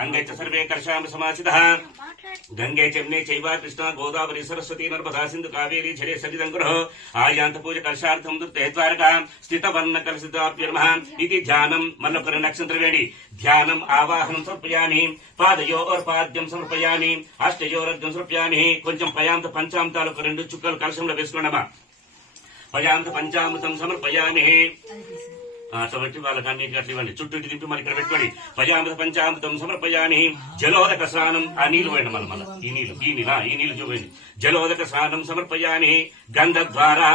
अंगे च सर्वे कर्षाम समासितः गंगे चम्ने चैवा कृष्णा गोदावरी सरस्वती नर्मदा सिंधु कावेरी झरे सलिदंकुरः आयान्त पूज कर्षार्थं दुर्ते द्वारका स्थितवर्ण कलसिताप्यर्मः इति ध्यानं मल्लकर नक्षत्र वेडी ध्यानम् आवाहनं समर्पयामि पादयोर्पाद्यं समर्पयामि अष्टयोरर्घ्यं समर्पयामि కొంచెం పయాంత పంచామృతాలకు రెండు చుక్కలు కలశంలో వేసుకోండమ్మా పయాంత పంచామృతం సమర్పయామి కాబట్టి వాళ్ళకి అన్నింటి అట్లా ఇవ్వండి చుట్టూ తింటూ మరి ఇక్కడ పెట్టుకోండి పయామృత పంచామృతం సమర్పయామి జలోదక స్నానం ఆ నీళ్లు పోయండి మళ్ళీ ఈ నీళ్లు చూపండి జలోదక స్నానం సమర్పయామి గంధ ద్వారా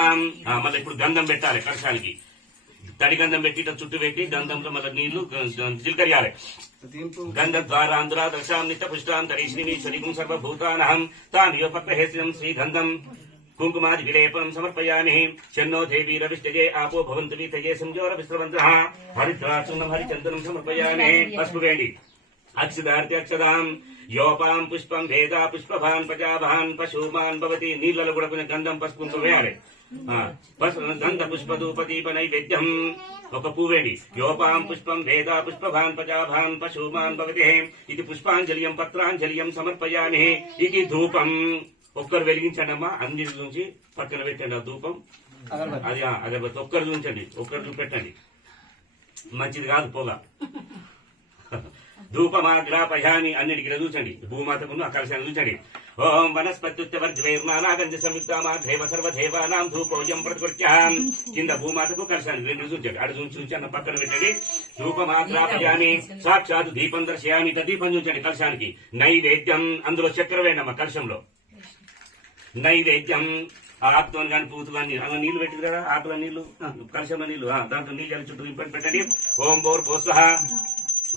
మళ్ళీ ఇప్పుడు గంధం పెట్టాలి కలశానికి తడి గంధం పెట్టి చుట్టూ పెట్టి గంధంలో మళ్ళీ నీళ్లు చిలకరియాలి గంధ ద్వారాంధ్రా దశాం నిత్య పుష్టాం తరీశ్రీమీశ్వరీం సర్వభూతానహం తామియో పత్రహేస్యం శ్రీగంధం कुंकुमादि विलेपनं समर्पयामि चन्नो देवी रविष्टये आपो भवन्तु वीतये संजोर विश्रवन्तः हरिद्राचूर्णं हरिचन्दनं समर्पयामि पस्पुवेण्डि अक्षदार्ति अक्षदां योपां पुष्पं भेदा पुष्पभान् प्रजाभान् पशुमान् भवति नीళ్ళలో కూడా కొంచెం గంధం పసుపు వేయాలి గంధ పుష్పధూపదీప నైవేద్యం ఒక పువ్వేండి యోపాం పుష్పం వేదా పుష్పభాన్ ప్రజాభాన్ పశుమాన్ భవతి ఇది పుష్పాంజలియం పత్రాంజలియం సమర్పయామి ఇది ధూపం ఒక్కరు వెలిగించండి అమ్మా అన్ని నుంచి పక్కన పెట్టండి ఆ ధూపం అది అగరబత్తి ఒక్కరు చూపించండి ఒక్కరు చూపెట్టండి మంచిది కాదు పొగ ధూపమాగ్రాపయామి అన్నిటికి చూచండి భూమాతకు ఆ కలశాన్ని చూచండి ఓం వనస్పత్యుత్వర్జ్వైర్నానాగంధ సంయుక్తమాధేవ సర్వదేవానాం ధూపోజం ప్రతికృత్యాం కింద భూమాతకు కలశాన్ని రెండు చూచండి అటు చూచి అన్న పక్కన పెట్టండి ధూపమాగ్రాపయామి సాక్షాత్ దీపం దర్శయామి దీపం చూచండి కలశానికి నైవేద్యం అందులో చక్కెర వేయండి కలశంలో నైవేద్యం ఆకుతో కానీ పూతు కానీ అలా నీళ్లు పెట్టింది కదా ఆకుల నీళ్లు కలశంలో నీళ్లు దాంట్లో నీళ్ళు చుట్టూ ఇంపని పెట్టండి ఓం బోర్ భోస్వః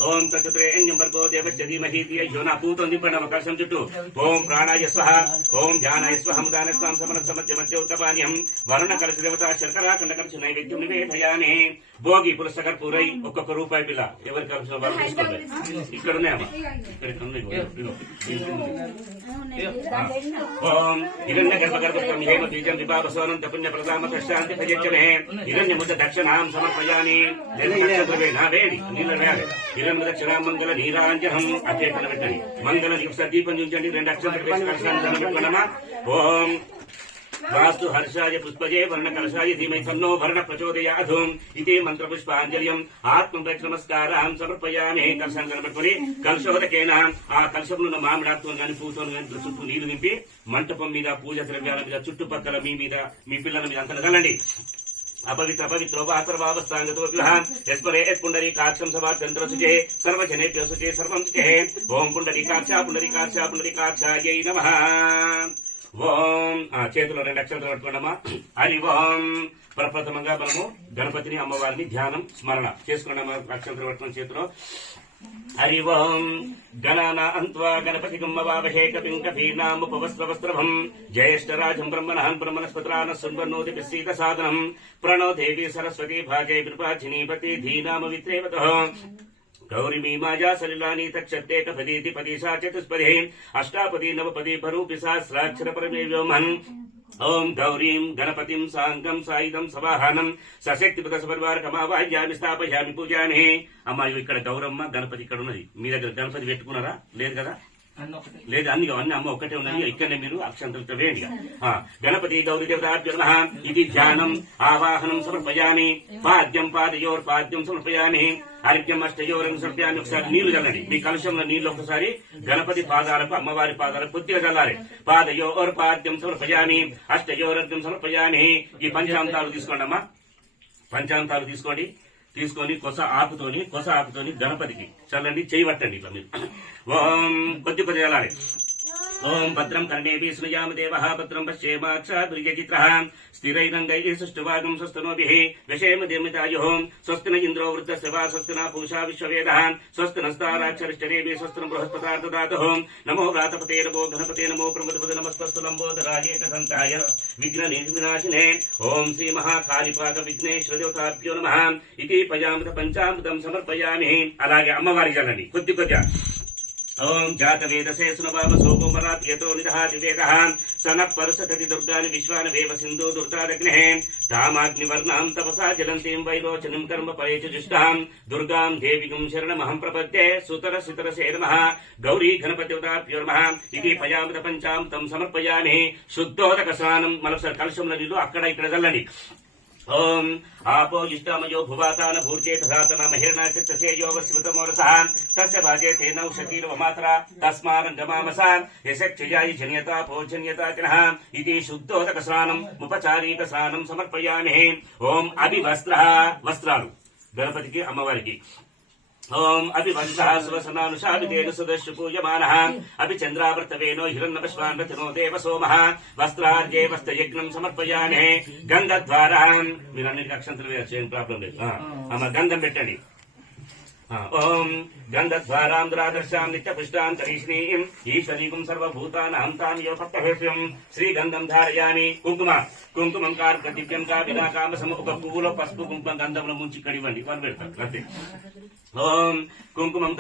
ఓం తత్రేణ్యం భర్గో దేవస్య ధీమహి ధియో నా పూతో నింపండి కలశం చుట్టూ ఓం ప్రాణాయ స్వః ఓం ధ్యానాయ స్వహం దాన స్వాం సమన సమత్య ఉత్తపానీయం వరుణ కలశ దేవత శర్కరా కండ కలశ నైవేద్యం నివేదయామి భోగి పులస పూరై ఒక్కొక్క రూపాయి పిల్ల ఎవరి కలశం వాళ్ళు తీసుకోండి ఇక్కడ ఉన్నాయమ్మా ఓం హిరణ్య గర్భగర్భం హేమ బీజం విభావసోనంత పుణ్య ప్రదామ శాంతి భజచ్చమే హిరణ్య ముద్ద దక్షిణాం సమర్పయామి వేడి నీళ్ళు వేయాలి హిరణ్య దక్షిణ మంగళ నీరాంజనం అచేతన పెట్టండి మంగళ దీపం చూంచండి రెండు అక్షరం ఓం వాస్తు హర్షాయ పుష్పజే వర్ణ కలశాయ ధీమై సన్నో వర్ణ ప్రచోదయాధూం ఇది మంత్ర పుష్పాంజలియం ఆత్మ నమస్కారం సమర్పయామి కలశాన్ని కనబెట్టుకుని కలశోదకేన ఆ కలశంలో మామిడాకుతో గాని పూతో గాని చుట్టూ నీళ్లు నింపి మంటపం మీద పూజ ద్రవ్యాల మీద చుట్టుపక్కల మీ మీద మీ పిల్లల మీద అంతా కలండి अपवित्र पवित्रो वासर्वावस्थांगतो विहान यस्परे पुंडरीकाक्षं सभाचन्द्रसुजे सर्वजनेभ्यो सुचे सर्वं सुचे ओम पुंडरीकाक्षायै नमः ఓం చేతిలో రెండు అక్షరాలు పట్టుకోండమ్మా హరి ఓం ప్రప్రథమంగా మనము గణపతిని అమ్మవారిని ధ్యానం స్మరణ చేసుకున్నామా అక్షరాలు పట్టుకున్న చేతిలో హరి ఓం గణానాన్త్వా గణపతి గమ్మవావహే కపిం కపీనాముపవస్త్రవస్త్రభం జ్యేష్ఠరాజం బ్రహ్మణాన్ బ్రహ్మణస్పత్రాన సున్వన్నోతి పిస్సీత సాధనం ప్రణో దేవి సరస్వతి భాజే కృపాచినీపతి ధీనామవిత్రేవతః गौरी माया सलिलानी तक्षत्ते कपदीति पदीसा चतुष्पदे अष्टापदी नवपदी भरूपि सहस्राक्षर परमेव्योमन् ओम गौरीं गणपतिं साङ्गं सायुधं सवाहनं सशक्तिपद सपरिवार कमावाह्यामि स्थापयामि पूजामि అమ్మా ఇక్కడ గౌరమ్మ గణపతి ఇక్కడ ఉన్నది మీ దగ్గర గణపతి పెట్టుకున్నారా లేదు కదా లేదు అన్ని అమ్మ ఒక్కటే ఉన్నది ఇక్కడనే మీరు అక్షంతలతో వేయండి గణపతి గౌరీ దేవతాభ్యో నమః ఇది ధ్యానం ఆవాహనం సమర్పయామి పాద్యం పాదయోర్పాద్యం సమర్పయామి అర్ఘ్యం అష్టయోరం సమర్పయామి ఒకసారి నీళ్లు చల్లండి మీ కలశంలో నీళ్లు ఒకసారి గణపతి పాదాలకు అమ్మవారి పాదాలకు కొద్దిగా చల్లాలి పాదయోర్పాద్యం సమర్పయామి అష్టయోరర్ఘ్యం సమర్పయామి ఈ పంచామృతాలు తీసుకోండి అమ్మా పంచామృతాలు తీసుకొని కొస ఆకుతోని గణపతికి చల్లండి చేయి పట్టండి ఇట్లా మీరు ఓం కొద్ది చల్లాలి ఓం భద్రం కర్ణేభి శృణుయామ దేవః భద్రం పశ్యేమాక్షాద్రిజచిత్రః స్థిరైరంగైః సుష్ఠువాగం స్వస్తినోభిః విషేమ దేమితాయుః స్వస్తిన ఇంద్రో వృద్ధస్యవా స్వస్తిన పూషా విశ్వవేదః స్వస్తినస్తారాక్షరిష్టరేభి స్వస్తిన బృహస్పతార్దదాతుః నమో వ్రాతపతే నమో గణపతే నమో ప్రమదపద నమస్తస్తు లంబోదరాయేక సంతాయ విఘ్న నిర్వినాశినే ఓం శ్రీ మహాకాళిపాక విఘ్నేశ్వర దేవతాభ్యో నమః ఇది పయామృత పంచామృతం సమర్పయామి అలాగే అమ్మవారికి చల్లండి కొద్దిగా ఓం జాత వేదసే సునవామ సోమరాత్యతో నిదహాతి వేదః సనః పరుషదతి దుర్గాని విశ్వాని వేవ సింధు దుర్తాదగ్నే తామాగ్నివర్ణాం తపసా జలంతీం వైరోచనం కర్మ పరేచుష్టాం దుర్గాం దేవికం శరణమహం ప్రపద్యే సుతరసితరసే నమః గౌరీ గణపతివతాభ్యో నమః ఇది పయామృత పంచాం తం సమర్పయామి శుద్ధోదక స్నానం మరోసారి కలశంలో నీళ్లు అక్కడ ఇక్కడ చల్లండి. ఓం ఆపో ఇష్టామయో భువాతాన భూర్జే తథాతన మహిర్నా చిత్తసేయో వస్వతమోరసః తస్య భాజే తేనౌషధీర్వమాత్ర తస్మాన్ గమామస యశక్షయాయి జన్యతా పోజన్యతాకినః ఇది శుద్ధోదక స్నానం ఉపచారీక స్నానం సమర్పయామి. ఓం అభివస్త్రః వస్త్రాలు గణపతికి అమ్మవారికి. ఓం అభివంశః సువసనానుషావితేన సుదర్శు పూయమానః అభి చంద్రావర్తవేనో హిరణ్యపశ్వాన్వచనో దేవ సోమః వస్త్రార్జే వస్త్రయజ్ఞం సమర్పయామి. గంధద్వారా మీరు అన్నిటికీ అక్షంతలు వేయచ్చు, ఏం ప్రాబ్లం లేదు. అమ్మ గంధం పెట్టండి. ఓం గంధద్వారాంధ్రాదర్శాం నిత్యపుష్టాం కరీష్ణీం ఈశ్వరీకం సర్వభూతానాం తాం యోపత్తహేష్యం శ్రీగంధం ధారయామి. కుంకుమం కార్క దివ్యం కా వినాకామ ఒక పువ్వులో పసుపు కుంకుమ గంధంలో ముంచి కడివ్వండి, వాళ్ళు పెడతారు అంతే. ఓం కుంకుమం